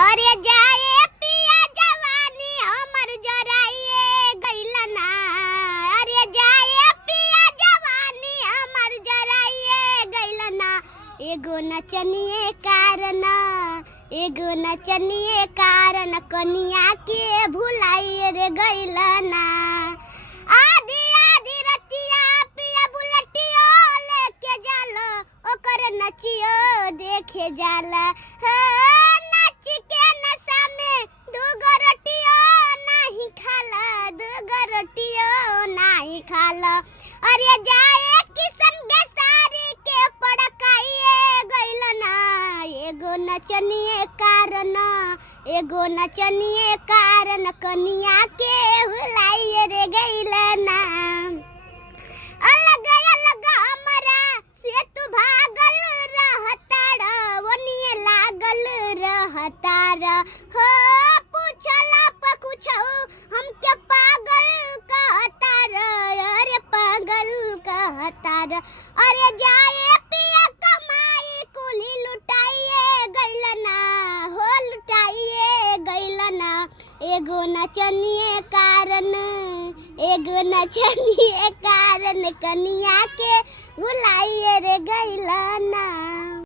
अरे जाए पिया जवानी हमर जराइए गइला ना। अरे जाए पिया जवानी हमर जराइए गइला ना। एगो नचनिए कारण कनिया के भुलाइए रे गइला ना। आधी आधी रतिया पिया बुलेटियो लेके जाला ओकर नचियो देखे जाला। नाच के नशा में दूगो रोटियो नाही खाला, दूगो रोटियो नाही खाला। अरे जाए किशन के सारी के पड़काइए गइला ना। एगो नचनिए कारण कनिया के भुलाइए रे गइला ना। अलग अलग हमरा से तू भागल रहताड़ वनिए लागल रहताड़। हो पूछला प कुछो हमके पागल कहताड़, अरे पागल कहताड़। अरे जाए पिया कमाई कुली लुटाइए गइला ना, हो लुटाइए गइला ना। एगो नचनिए कारण कनिया के भुलाइए रे गइला ना।